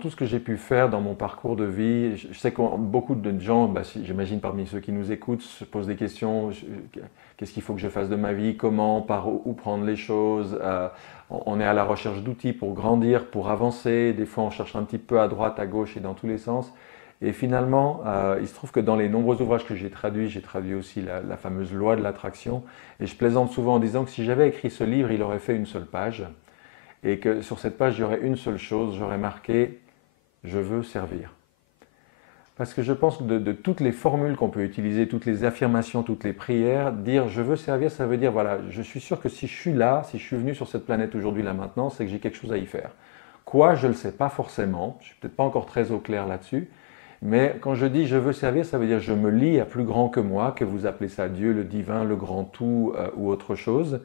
tout ce que j'ai pu faire dans mon parcours de vie. Je sais que beaucoup de gens, j'imagine parmi ceux qui nous écoutent, se posent des questions. Qu'est-ce qu'il faut que je fasse de ma vie? Comment? Par où prendre les choses? On est à la recherche d'outils pour grandir, pour avancer. Des fois, on cherche un petit peu à droite, à gauche et dans tous les sens. Et finalement, il se trouve que dans les nombreux ouvrages que j'ai traduit aussi la fameuse loi de l'attraction. Et je plaisante souvent en disant que si j'avais écrit ce livre, il aurait fait une seule page. Et que sur cette page, il y aurait une seule chose, j'aurais marqué « Je veux servir ». Parce que je pense que de toutes les formules qu'on peut utiliser, toutes les affirmations, toutes les prières, dire « Je veux servir », ça veut dire, voilà, je suis sûr que si je suis là, si je suis venu sur cette planète aujourd'hui, là maintenant, c'est que j'ai quelque chose à y faire. Quoi, je ne le sais pas forcément, je ne suis peut-être pas encore très au clair là-dessus, mais quand je dis « Je veux servir », ça veut dire « Je me lie à plus grand que moi », que vous appelez ça Dieu, le divin, le grand tout ou autre chose.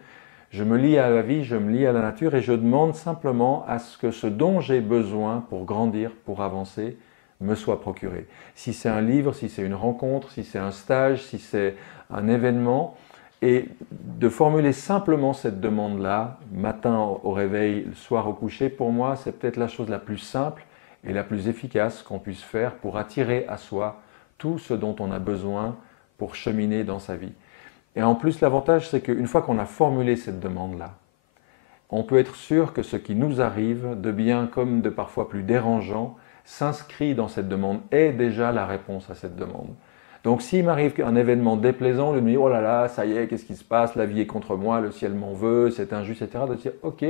Je me lie à la vie, je me lie à la nature et je demande simplement à ce que ce dont j'ai besoin pour grandir, pour avancer, me soit procuré. Si c'est un livre, si c'est une rencontre, si c'est un stage, si c'est un événement, et de formuler simplement cette demande-là, matin au réveil, le soir au coucher, pour moi, c'est peut-être la chose la plus simple et la plus efficace qu'on puisse faire pour attirer à soi tout ce dont on a besoin pour cheminer dans sa vie. Et en plus, l'avantage, c'est qu'une fois qu'on a formulé cette demande-là, on peut être sûr que ce qui nous arrive, de bien comme de parfois plus dérangeant, s'inscrit dans cette demande, est déjà la réponse à cette demande. Donc s'il m'arrive un événement déplaisant, de me dire « Oh là là, ça y est, qu'est-ce qui se passe? La vie est contre moi, le ciel m'en veut, c'est injuste, etc. » De dire « Ok,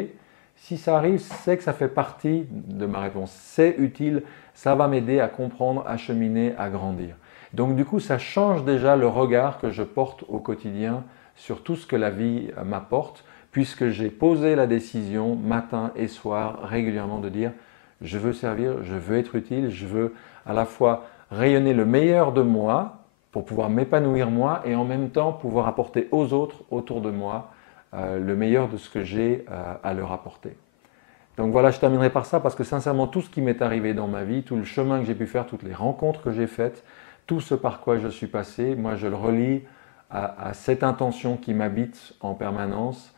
si ça arrive, c'est que ça fait partie de ma réponse. C'est utile, ça va m'aider à comprendre, à cheminer, à grandir. » Donc du coup, ça change déjà le regard que je porte au quotidien sur tout ce que la vie m'apporte, puisque j'ai posé la décision matin et soir régulièrement de dire « je veux servir, je veux être utile, je veux à la fois rayonner le meilleur de moi pour pouvoir m'épanouir moi et en même temps pouvoir apporter aux autres autour de moi le meilleur de ce que j'ai à leur apporter. » Donc voilà, je terminerai par ça parce que sincèrement, tout ce qui m'est arrivé dans ma vie, tout le chemin que j'ai pu faire, toutes les rencontres que j'ai faites, tout ce par quoi je suis passé, moi je le relie à cette intention qui m'habite en permanence,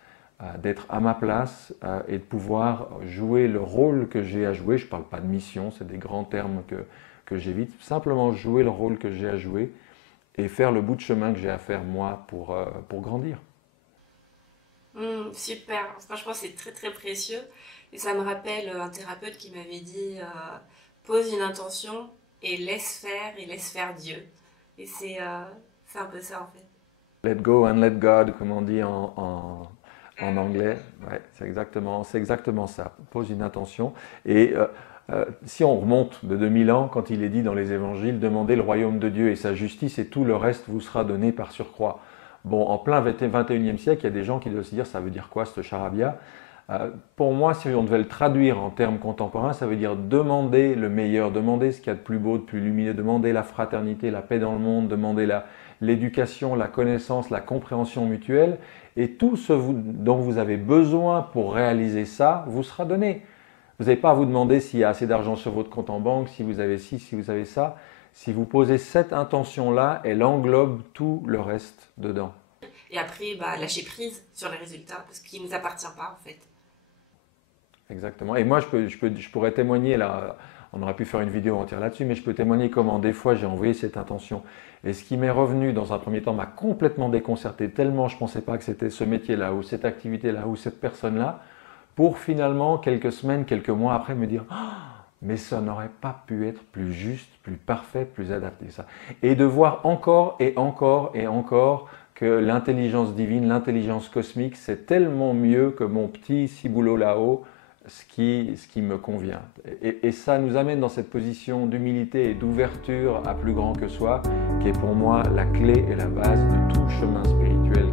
d'être à ma place et de pouvoir jouer le rôle que j'ai à jouer. Je ne parle pas de mission, c'est des grands termes que j'évite. Simplement jouer le rôle que j'ai à jouer et faire le bout de chemin que j'ai à faire moi pour grandir. Super, franchement c'est très très précieux et ça me rappelle un thérapeute qui m'avait dit pose une intention et laisse faire Dieu. Et c'est un peu ça en fait. Let go and let God, comme on dit en anglais. Ouais, c'est exactement ça. Pose une intention. Et si on remonte de 2000 ans, quand il est dit dans les évangiles, demandez le royaume de Dieu et sa justice et tout le reste vous sera donné par surcroît. Bon, en plein 21e siècle, il y a des gens qui doivent se dire ça veut dire quoi ce charabia? Pour moi, si on devait le traduire en termes contemporains, ça veut dire demander le meilleur, demander ce qu'il y a de plus beau, de plus lumineux, demander la fraternité, la paix dans le monde, demander l'éducation, la connaissance, la compréhension mutuelle. Et tout ce dont vous avez besoin pour réaliser ça vous sera donné. Vous n'avez pas à vous demander s'il y a assez d'argent sur votre compte en banque, si vous avez ci, si vous avez ça. Si vous posez cette intention-là, elle englobe tout le reste dedans. Et après, lâcher prise sur les résultats, parce qu'il ne nous appartient pas en fait. Exactement. Et moi, je pourrais témoigner, là, on aurait pu faire une vidéo entière là-dessus, mais je peux témoigner comment des fois j'ai envoyé cette intention. Et ce qui m'est revenu dans un premier temps m'a complètement déconcerté, tellement je ne pensais pas que c'était ce métier-là, ou cette activité-là, ou cette personne-là, pour finalement, quelques semaines, quelques mois après, me dire « mais ça n'aurait pas pu être plus juste, plus parfait, plus adapté ça. » Et de voir encore et encore et encore que l'intelligence divine, l'intelligence cosmique, c'est tellement mieux que mon petit ciboulot là-haut, ce qui me convient. Et ça nous amène dans cette position d'humilité et d'ouverture à plus grand que soi, qui est pour moi la clé et la base de tout chemin spirituel